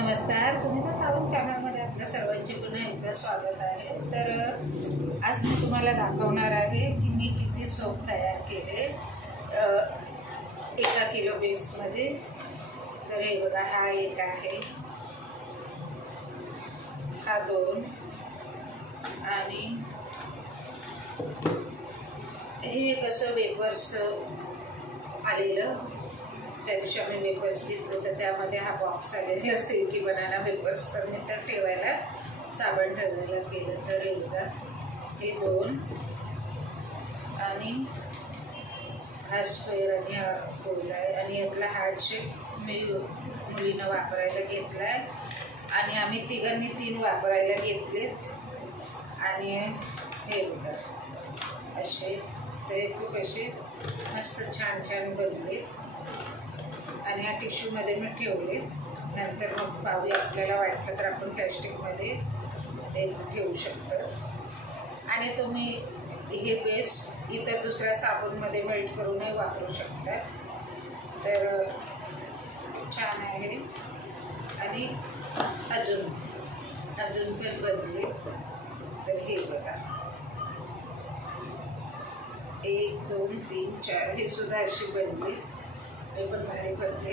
नमस्कार, सुनीता सावंत चॅनलमध्ये आपल्या सर्वांचे पुन्हा एकदा स्वागत आहे। तर आज मी तुम्हाला दाखवणार आहे की मी किती सोप तयार केले 1 किलो बेसमध्ये। तर हे बघा, हा एक आहे, हा 2 आणि हे कसं वेपर्स आलेलं, त्या दिवशी आम्ही वेपर्स घेतलं तर त्यामध्ये हा बॉक्स आलेला सिल्की बनाना वेपर्स, तर मी तर ठेवायला साबण ठेवलेलं केलं। तर हे बघा, हे 2 आणि हा स्क्वेअर आणि हा गोल आहे आणि यातला हार्ट शेप मी मुलीनं वापरायला घेतला आहे आणि आम्ही तिघांनी 3 वापरायला घेतलेत। आणि हे बघा असे, ते खूप असे मस्त छान छान बनले आणि ह्या टिश्यूमध्ये मी ठेवले। नंतर मग पाहूया, आपल्याला वाटलं तर आपण प्लॅस्टिकमध्ये ते ठेवू शकतो। आणि तुम्ही हे बेस इतर दुसऱ्या साबणमध्ये मेल्ट करूनही वापरू शकता। तर छान आहे आणि अजून पण बनले। तर हे बघा, 1 2 3 4 हे सुद्धा अशी बनली, हे पण भारी बनले।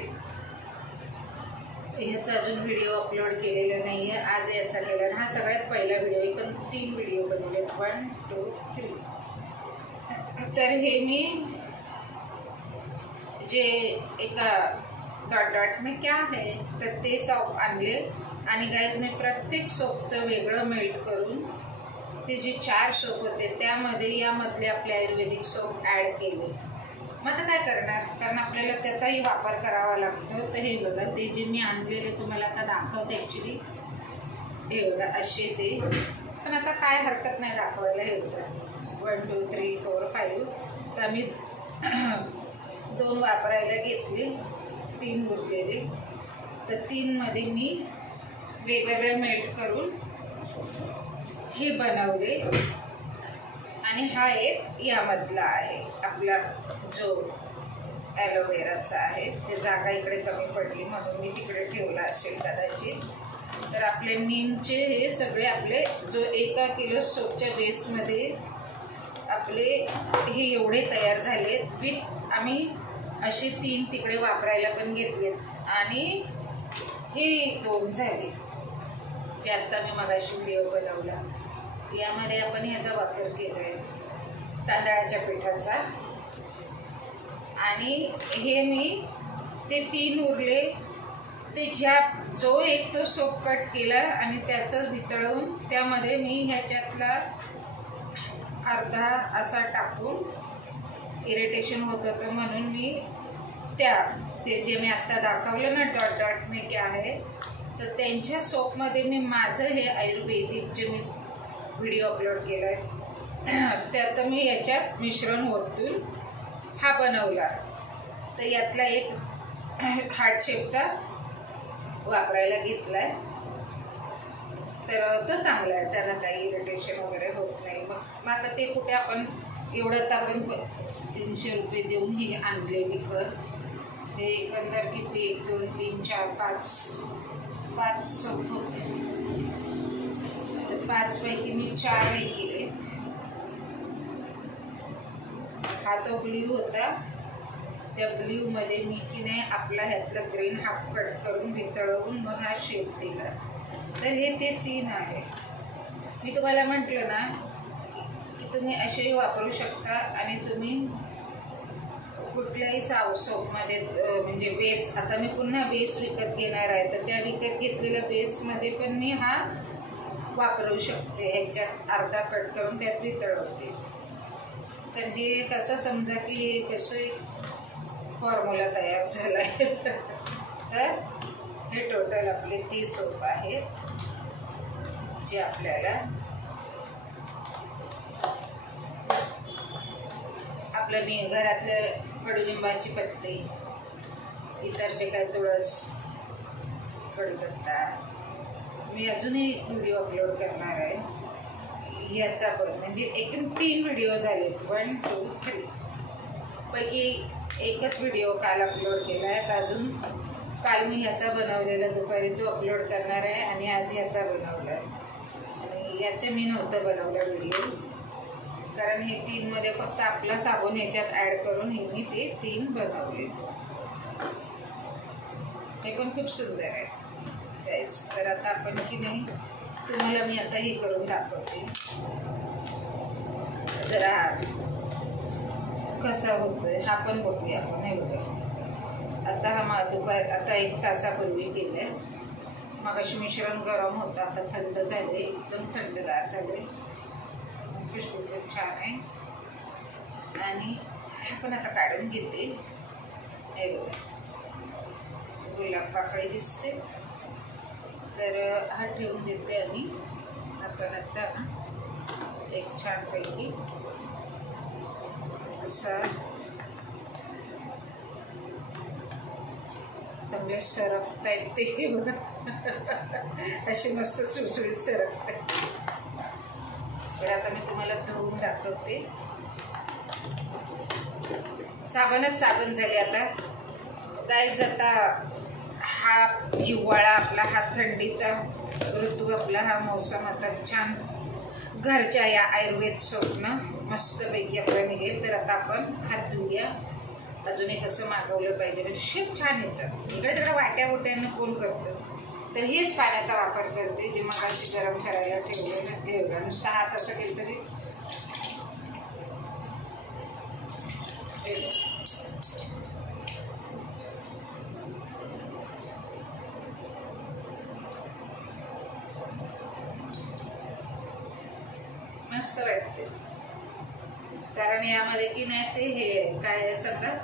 ह्याचा अजून व्हिडिओ अपलोड केलेला नाही आहे, आज याचा केला आणि हा सगळ्यात पहिला व्हिडिओ, पण 3 व्हिडिओ बनवले, 1 2 3। तर हे मी जे एका डॉट में क्या है तर ते सोप आणले आणि गाईज मी प्रत्येक सोपचं वेगळं मेल्ट करून ते जे 4 सोप होते त्यामध्ये यामधले आपले आयुर्वेदिक सोप ॲड केले। मग आता काय करणार, कारण आपल्याला त्याचाही वापर करावा लागतो। तर हे बघा, ते जे मी आणलेले तुम्हाला आता दाखवते ॲक्च्युली, हे बघा असे ते, पण आता काय हरकत नाही दाखवायला। हे बघा 1 2 3 4 5, तर आम्ही 2 वापरायला घेतले, 3 उरलेले, तर 3 मध्ये मी वेगवेगळे मेल्ट करून हे बनवले। आणि हा एक यामधला आहे आपला जो ॲलोवेराचा आहे, ते जागा इकडे कमी पडली म्हणून मी तिकडे ठेवला असेल कदाचित। तर आपले नीमचे हे सगळे आपले जो 1 किलो सोपच्या बेसमध्ये आपले हे एवढे तयार झाले, विथ आम्ही असे 3 तिकडे वापरायला पण घेतलेत आणि हे 2 झाले जे आत्ता मी मगाशी व्हिडिओ बनवला। यामध्ये आपण ह्याचा वापर केला आहे तांदळाच्या पिठाचा, आणि हे मी ते 3 उरले ते जो एक तो सोप कट केला आणि त्याचं वितळवून त्यामध्ये मी ह्याच्यातला अर्धा असा टाकून इरिटेशन होत होतं म्हणून मी ते जे मी आत्ता दाखवलं ना डॉट में क्या है, तर त्यांच्या सोपमध्ये मी माझं हे आयुर्वेदिक जे मी व्हिडिओ अपलोड केला आहे त्याचं मी याच्यात मिश्रण ओतून हा बनवला। तर यातला एक हार्ट शेपचा वापरायला घेतला आहे, तर तो चांगला आहे, त्यांना काही इरिटेशन वगैरे होत नाही। मग आता ते कुठे आपण एवढं, तर आपण 300 रुपये देऊन हे आणले विकत। हे एकंदर किती 1 2 3 4 5 सोप होते, 5 पैकी मी 4 केले। हा तो ब्ल्यू होता, त्या ब्ल्यू मध्ये मी की नाही आपला ह्यातला ग्रीन हाफ कट करून वितळवून मग हा शेप दिला। तर हे ते 3 आहे। मी तुम्हाला म्हटलं ना की तुम्ही असेही वापरू शकता आणि तुम्ही कुठल्याही सोपमध्ये म्हणजे बेस, आता मी पुन्हा बेस विकत घेणार आहे, तर त्या विकत घेतलेल्या बेसमध्ये पण मी हा वापरू शकते। ह्याच्यात अर्धा कट करून त्यात वितळवते। तर हे कसं समजा की हे कसं एक फॉर्म्युला तयार झाला आहे। तर हे टोटल आपले 30 सोप आहेत जे आपल्याला आपलं घरातलं कडुलिंबाची पत्ती, इतर जे काय तुळस, कडीपत्ता, मी अजूनही व्हिडिओ अपलोड करणार आहे याचा पण, म्हणजे एकूण 3 व्हिडिओ झाले, 1 2 3 पैकी एकच व्हिडिओ काल अपलोड केला आहे, तर अजून काल मी ह्याचा बनवलेला दुपारी तो अपलोड करणार आहे आणि आज ह्याचा बनवला आहे. आणि याचे मी नव्हतं बनवलं व्हिडिओ, कारण हे 3 मध्ये फक्त आपला साबण याच्यात ॲड करून हे मी ते 3 बनवले. हे पण खूप सुंदर आहे गाईज. तर आता आपण की नाही, तुम्हाला मी आता हे करून दाखवते जरा कसा होतोय. हा पण बघूया आपण. हे बघा, आता हा आता 1 तासापूर्वी केलंय. मगाशी मिश्रण गरम होतं, आता थंड झाले, एकदम थंडगार झाले. खुशबू खूप छान आहे. आणि हा पण आता काढून घेते. हे बघा, गुलाब पाकळी दिसते. तर हा ठेवून देते आणि आपण आता एक छानपैकी असा चांगले सरकता येते. हे बघा, अशी मस्त सुळसुळीत सरकते. तर आता मी तुम्हाला धुवून दाखवते. साबणच साबण झाले आता गाईज. आता हा हिवाळा आपला, हा थंडीचा ऋतू आपला, हा मोसम आता छान घरच्या या आयुर्वेद सोपनं मस्तपैकी आपला निघेल. तर आता आपण हात धुऊया. अजून एक असं मागवलं पाहिजे, म्हणजे शेप छान येतात. इकडे तिकडे वाट्या वट्यानं कोण करतं, तर हेच पाण्याचा वापर करते जे मगाशी गरम करायला ठेवलेलं. हे बघा, नुसता हात असं केलं तरी मस्त वाटते. कारण यामध्ये की नाही ते हे काय सगळं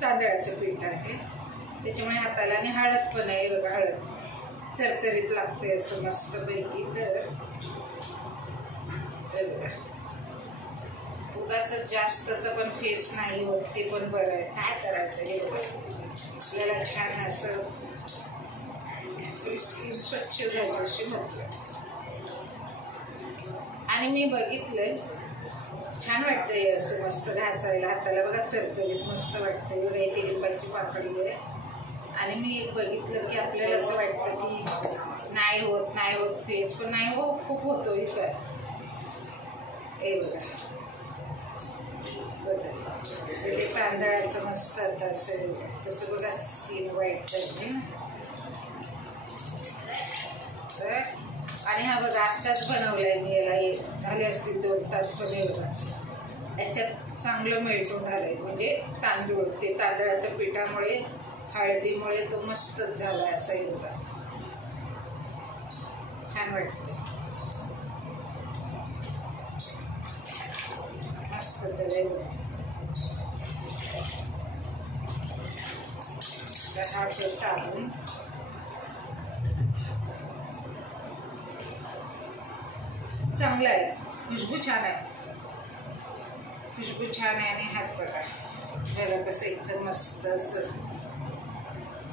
तांदळाचं पीठ आहे, त्याच्यामुळे हाताला. आणि हळद पण आहे बघा, हळद चरचरीत लागते असं मस्तपैकी. तर उगाच जास्तचं पण फेस नाही होत, ते पण बरं आहे. काय करायचं, हे बघा आपल्याला छान असं आपली स्किन स्वच्छ झाली अशी म्हटलं. आणि मी बघितलंय छान वाटतंय असं मस्त घासायला हाताला. बघा चरचरीत मस्त वाटतंय. बघा इथे लिंबाची पाकळी आहे. आणि मी एक बघितलं की आपल्याला असं वाटतं की नाही होत फेस, पण नाही हो, खूप होतो इथं. हे बघा ते तांदळाचं मस्त आता असं तसं बघा स्किन व्हाईट करते ना. तर आणि हा बघा आत्ताच बनवलाय मी, याला झाले असतील 2 तास. पण हे बघा याच्यात चांगलं मेल्टो झालंय, म्हणजे तांदूळ ते तांदळाच्या पिठामुळे हळदीमुळे तो मस्तच झाला. असाही बघा छान वाटतं, मस्त झालंय बघा. हा तो साबण चांगला आहे, खुशबू छान आहे, खुशबू छान आहे. आणि हात बघा बघा कसं एकदम मस्त असं.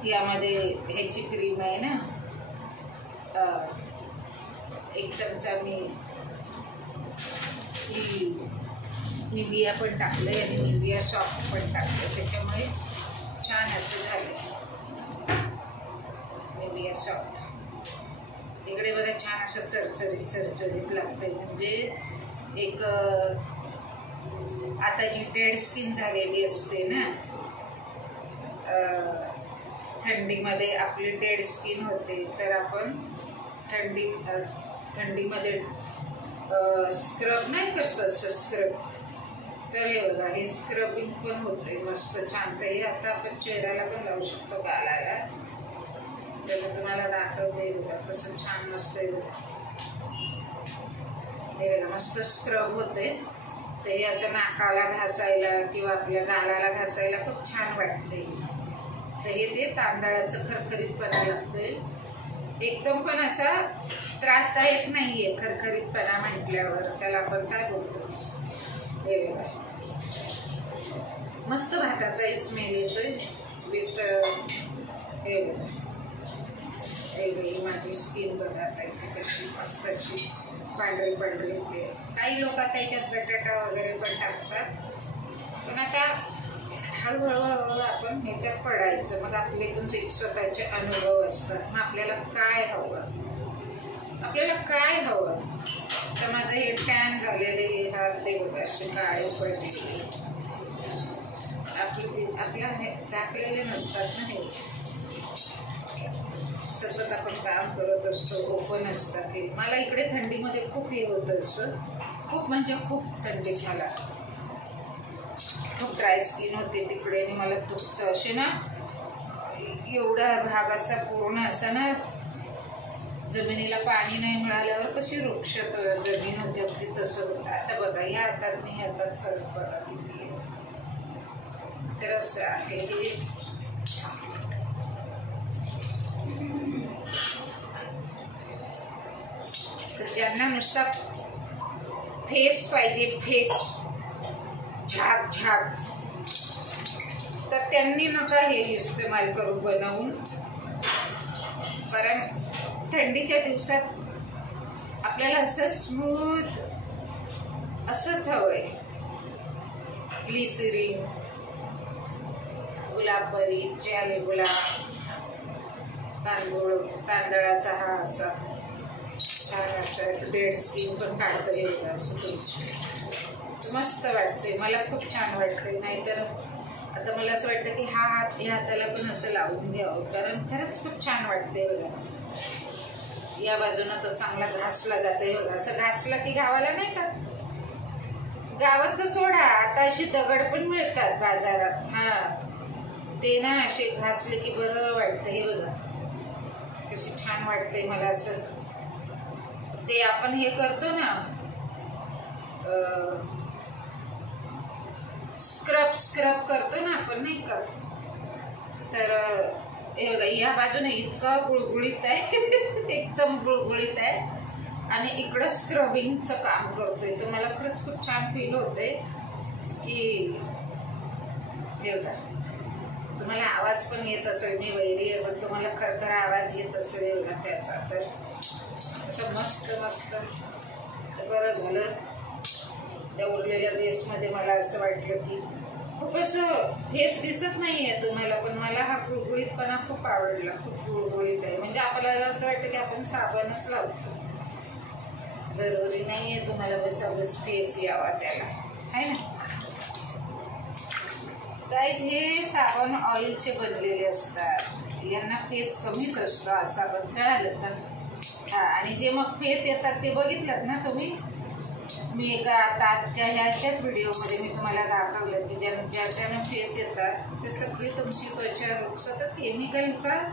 यामध्ये ह्याची क्रीम आहे ना, 1 चमचा मी निविया पण टाकलंय आणि निविया सॉफ्ट पण टाकलं, त्याच्यामुळे छान असं झालं. निविया सॉफ्ट इकडे बघा छान असं चरचरीत लागतंय. म्हणजे एक आता जी डेड स्किन झालेली असते ना, थंडीमध्ये आपली डेड स्किन होते, तर आपण थंडीमध्ये स्क्रब नाही करत असं स्क्रब. तर हे बघा हे स्क्रबिंग पण होते मस्त छान. तर हे आता आपण चेहऱ्याला पण लावू शकतो, गालाला. तर तुम्हाला दाखवते बघा कसं छान मस्त आहे बघा. हे बघा मस्त स्क्रब होते. तर हे असं नाकाला घासायला किंवा आपल्या गालाला घासायला खूप छान वाटते. तर हे ते तांदळाचं खरखरीतपणा लागतोय, एकदम पण असा त्रासदायक नाहीये. खरखरीतपणा म्हटल्यावर त्याला आपण काय बोलतो, हे बघा मस्त भाताचा स्मेल येतोय विथ. हे बघा माझी स्किन बघा आता इथे कशी मस्त अशी पांढरी होते. काही लोक त्याच्यात बटाटा वगैरे पण टाकतात, पण आता हळूहळू आपण ह्याच्यात पडायचं. मग आपले पण एक स्वतःचे अनुभव असतात. मग आपल्याला काय हवं. तर माझं हे टॅन झालेले हात ते बघा असे काळे पडलेले, आपल्या हे झाकलेले नसतात ना. हे सतत आपण काम करत असतो, ओपन असतात ते. मला इकडे थंडीमध्ये खूप हे होतं असं, खूप म्हणजे खूप थंडीत मला खूप ड्राय स्किन होते तिकडे आणि मला दुखतं असे ना. एवढा भाग असा पूर्ण असा ना, जमिनीला पाणी नाही मिळाल्यावर कशी वृक्ष जमीन होते अगदी तसं होतं. आता बघा या हातात मी हातात फरक बघा किती. तर असं आहे हे. तर ज्यांना नुसता फेस पाहिजे, फेस झाक, तर त्यांनी नका हे इस्तेमाल करू बनवून. कारण थंडीच्या दिवसात आपल्याला असं स्मूथ असंच हवंय. ग्लिसरीन, गुलाबबरी, जाले गुलाब, तांदळाचा हा असा छान असं डेड स्किन पण काढता येईल असं मस्त वाटते. मला खूप छान वाटते. नाहीतर आता मला असं वाटतं की हा हात ह्या हाताला पण असं लावून घ्यावं, कारण खरंच खूप छान वाटते बघा. या बाजूनं तो चांगला घासला जाते बघा. असं घासला की गावाला नाही का, गावाचं सोडा, आता अशी दगड पण मिळतात बाजारात. हा ते ना असे घासले की बरं वाटतं. हे बघा कशी छान वाटते मला असं. ते आपण हे करतो ना स्क्रब करतो ना आपण नाही का. तर हे बघा या बाजूने इतकं गुळगुळीत आहे एकदम गुळगुळीत आहे, आणि इकडं स्क्रबिंगचं काम करतोय. तर मला खरंच खूप छान फील होते की हे बघा. तुम्हाला आवाज पण येत असेल, मी वैरी आहे पण तुम्हाला खरखर आवाज येत असेल बघा त्याचा. तर असं मस्त बरं झालं. त्या उरलेल्या बेसमध्ये मला असं वाटलं की खूप असं फेस दिसत नाही आहे तुम्हाला, पण मला हा गुळगुळीतपणा खूप आवडला. खूप गुळगुळीत आहे, म्हणजे आपल्याला असं वाटतं की आपण साबणच लावतो. जरुरी नाही आहे तुम्हाला बस फेस यावा त्याला, आहे ना. गाईज हे साबण ऑइलचे बनलेले असतात, यांना फेस कमीच असतो असा पण कळालं का. हा, आणि जे मग फेस येतात ते बघितलं ना तुम्ही. मी एका आजच्या ह्याच्याच व्हिडिओमध्ये मी तुम्हाला दाखवलं की ज्याच्यानं फेस येतात ते सगळी तुमची त्वचा रुखसत. केमिकलचं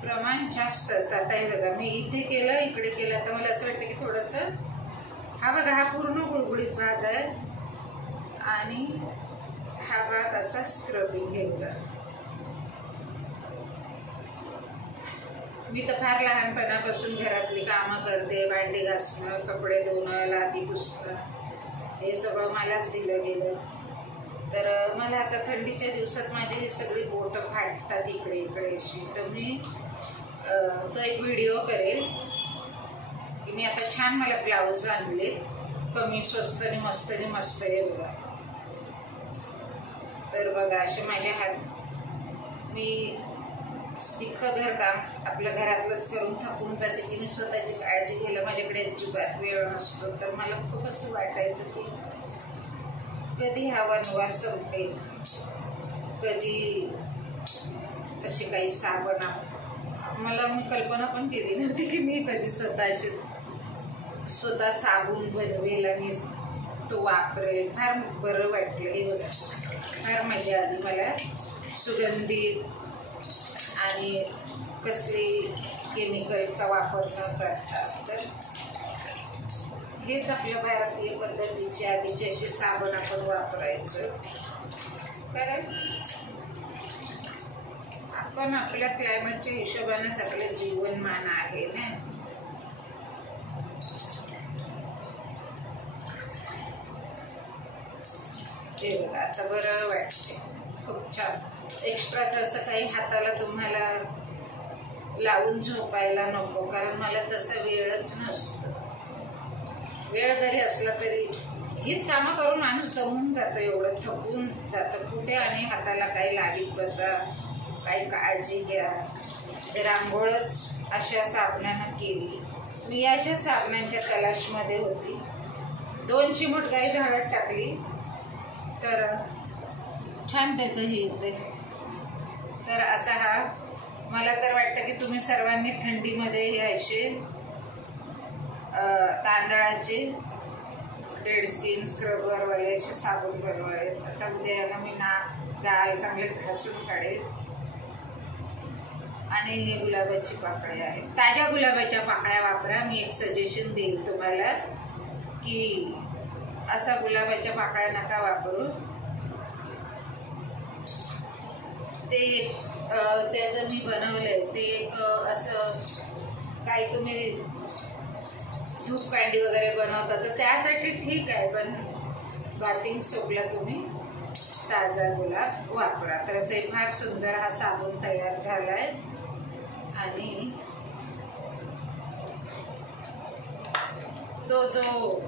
प्रमाण जास्त असतं. आता हे बघा मी इथे केलं, इकडे केलं, तर मला असं वाटतं की थोडंसं हा बघा हा पूर्ण गुळगुळीत भाग आहे आणि हा भाग असा स्क्रबिंग. हे बघा मी तर फार लहानपणापासून घरातली कामं करते, भांडी घासणं, कपडे धुणं, लादी पुसणं, हे सगळं मलाच दिलं गेलं. तर मला आता थंडीच्या दिवसात माझे हे सगळी बोटं फाटतात इकडे अशी. तर मी तो एक व्हिडिओ करेल की मी आता छान मला ब्लाऊज आणले कमी स्वस्त आणि मस्त आहे बघा. तर बघा असे माझे हात, मी इतकं घरकाम आपल्या घरातलंच करून थकून जाते की मी स्वतःची काळजी घ्यायला माझ्याकडे अजिबात वेळ नसतो. तर मला खूप असं वाटायचं की कधी हा वनवास संपेल, कधी असे काही साबण. मी कल्पना पण केली नव्हती की मी कधी स्वतः साबण बनवेल आणि तो वापरेल. फार बरं वाटलं. हे बघा फार मजा आली मला. सुगंधित आणि कसली केमिकलचा वापर न करता. तर हेच आपल्या भारतीय पद्धतीचे आधीचे असे साबण आपण वापरायचं, कारण आपण आपल्या क्लायमेटच्या हिशोबानेच आपलं जीवनमान आहे ना. हे बघा आता बरं वाटते, खूप छान. एक्स्ट्राचं असं काही हाताला तुम्हाला लावून झोपायला नको, कारण मला तसा वेळच नसतो. वेळ जरी असला तरी हीच कामं करून माणूस दमून जातं, एवढं थकून जातं कुठे, आणि हाताला काही लावीत बसा, काही काळजी घ्या. जर आंघोळच अशा साबणानं केली, मी अशा साबणांच्या तलाशमध्ये होती, 2 चिमूट काही झाडात टाकली तर छान त्याचं हे येते. तर असा हा मला तर वाटतं की तुम्ही सर्वांनी थंडीमध्ये हे असे तांदळाचे डेड स्किन स्क्रबरवाले असे साबण बनवावे. आता उद्या यांना मी गाल चांगले घासून काढेल. आणि हे गुलाबाची पाकळ्या आहेत, ताज्या गुलाबाच्या पाकळ्या वापरा. मी एक सजेशन देईल तुम्हाला की असा गुलाबाच्या पाकळ्या नका वापरू. ते त्याचं मी बनवलंय ते एक असं काही तुम्ही धूप कँडी वगैरे बनवता तर त्यासाठी ठीक आहे, पण बाथिंग सोपला तुम्ही ताजा गुलाब वापरा. तर असे फार सुंदर हा साबण तयार झालाय. आणि तो जो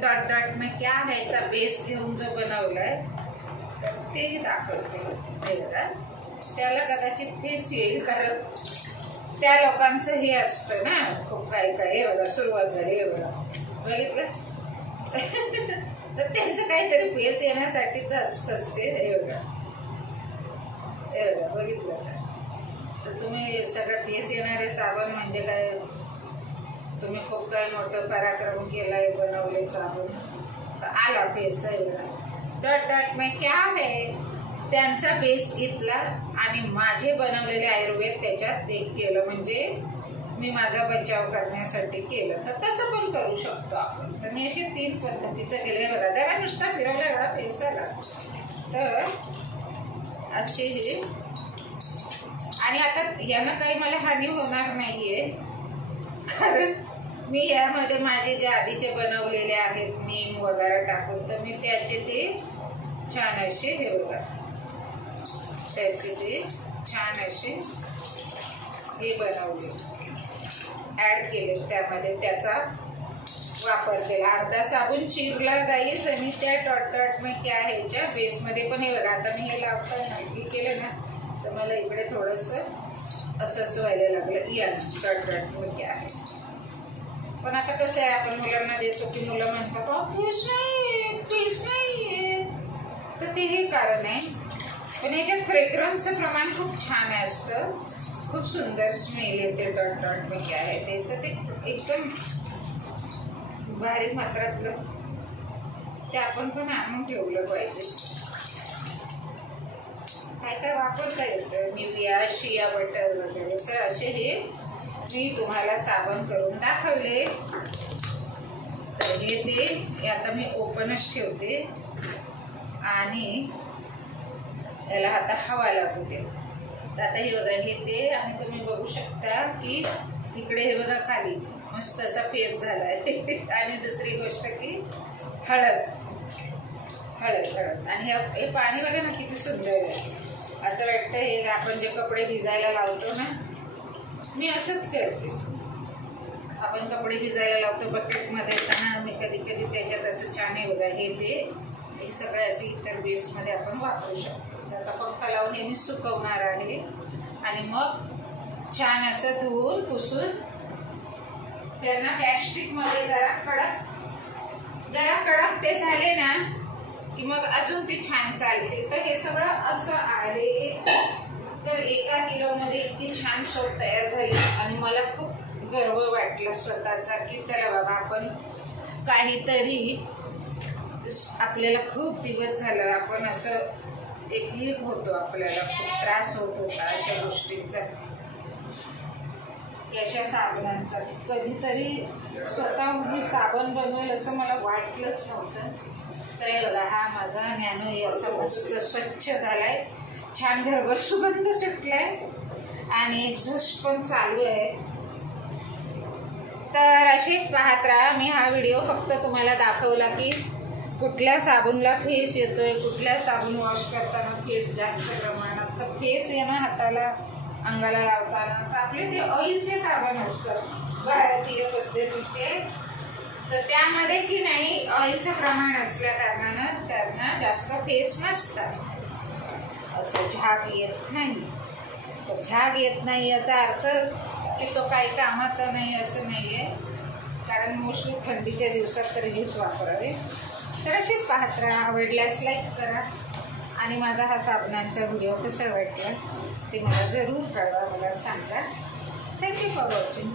डॉट डॉट में क्या है चा बेस घेऊन जो बनवलाय तर तेही दाखवते. हे बघा, त्याला कदाचित फेस येईल कारण त्या लोकांचं हे असतं ना खूप काही काही. हे बघा सुरुवात झाली, हे बघा बघितलं तर त्यांचं काहीतरी फेस येण्यासाठीच असतंच ते. हे बघा, हे बघा बघितलं का. तर तुम्ही सगळं फेस येणारे साबण म्हणजे काय, तुम्ही खूप काही मोठं पराक्रम केलाय, बनवले साबण तर आला फेस. आहे बघा, डॉट डॉट में क्या है त्यांचा बेस घेतला आणि माझे बनवलेले आयुर्वेद त्याच्यात एक केलं, म्हणजे मी माझा बचाव करण्यासाठी केलं. तर तसं पण करू शकतो आपण. तर मी अशी 3 पद्धतीचं केलं. बघा, जरा नुसता फिरवला एवढा फेस आला. तर असे हे, आणि आता यानं काही मला हानी होणार नाहीये कारण मी यामध्ये माझे जे आधीचे बनवलेले आहेत नीम वगैरे टाकून, तर मी त्याचे ते छान असे हे बघा त्याचे ते छान असे हे बनवले, ऍड केले त्यामध्ये, त्याचा वापर केला. अर्धा साबून चिरला गाईस आणि त्या डॉट डॉट में क्या ह्याच्या बेसमध्ये पण. हे बघा, आता मी हे लावताना हे केलं ना तर मला इकडे थोडंसं असं व्हायला लागलं या डॉट डॉट में क्या आहे. पण आता कसं आहे, आपण मुलांना देतो की मुलं म्हणतात फेस नाही फेस नाही, तर ते हे कारण आहे. पण याच्यात फ्रेग्रन्सचं प्रमाण खूप छान असतं, खूप सुंदर स्मेल येते डॉट डॉट में क्या आहे ते. तर ते एकदम भारी मात्रातलं ते आपण पण आणून ठेवलं पाहिजे. काय काय वापरता येतं, निविया शिया बटर वगैरे. तर असे हे मी तुम्हाला साबण करून दाखवले. तर हे ते आता मी ओपनच ठेवते आणि याला आता हवा लागू दे. तर आता हे बघा, हे ते, आणि तुम्ही बघू शकता की इकडे हे बघा खाली मस्त असा फेस झाला आहे. आणि दुसरी गोष्ट की हळद हळद हळद. आणि हे पाणी बघा ना किती सुंदर आहे. असं वाटतं हे आपण जे कपडे भिजायला लावतो ना, मी असंच करते. आपण कपडे भिजायला लावतो बकेटमध्ये त्यांना मी कधी कधी त्याच्यात असं छान आहे बघा. हे सगळे असे इतर बेसमध्ये आपण वापरू शकतो. आता पंखा लावून हे मी सुकवणार आहे आणि मग छान असं धुवून पुसून त्यांना प्लॅस्टिकमध्ये जरा कडक ते झाले ना की मग अजून ती छान चालते. तर हे सगळं असं आहे. तर 1 किलोमध्ये इतकी छान सोप तयार झाली आणि मला खूप गर्व वाटला स्वतःचा की चला बाबा, आपण काहीतरी, आपल्याला खूप दिवस झालं आपण असं एक होतो, आपल्याला खूप त्रास होत होता अशा गोष्टींचा, अशा साबणांचा. कधीतरी स्वतः मी साबण बनवेल असं मला वाटलंच नव्हतं. तर हे बघा, हा माझा नॅनो असं मस्त स्वच्छ झालाय, छान घरभर सुगंध सुटलाय आणि एक्झॉस्ट पण चालू आहे. तर असेच पाहत राहा. मी हा व्हिडिओ फक्त तुम्हाला दाखवला की कुठल्या साबणला फेस येतोय, कुठल्या साबण वॉश करताना फेस जास्त प्रमाणात. तर फेस येणं हाताला अंगाला लावताना तर आपले ते ऑइलचे साबण असतात भारतीय पद्धतीचे, तर त्यामध्ये की नाही ऑइलचं प्रमाण असल्या कारणानं त्यांना जास्त फेस नसतात, असं झाग येत नाही. तर झाग येत नाही याचा अर्थ की तो काही कामाचा नाही असं नाही आहे, कारण मोस्टली थंडीच्या दिवसात तर हेच वापरावे. तर अशीच पाहत राहा. आवडल्यास लाईक करा आणि माझा हा साबणांचा व्हिडिओ कसा वाटला ते मला जरूर कळवा, मला सांगा. Thank you for watching.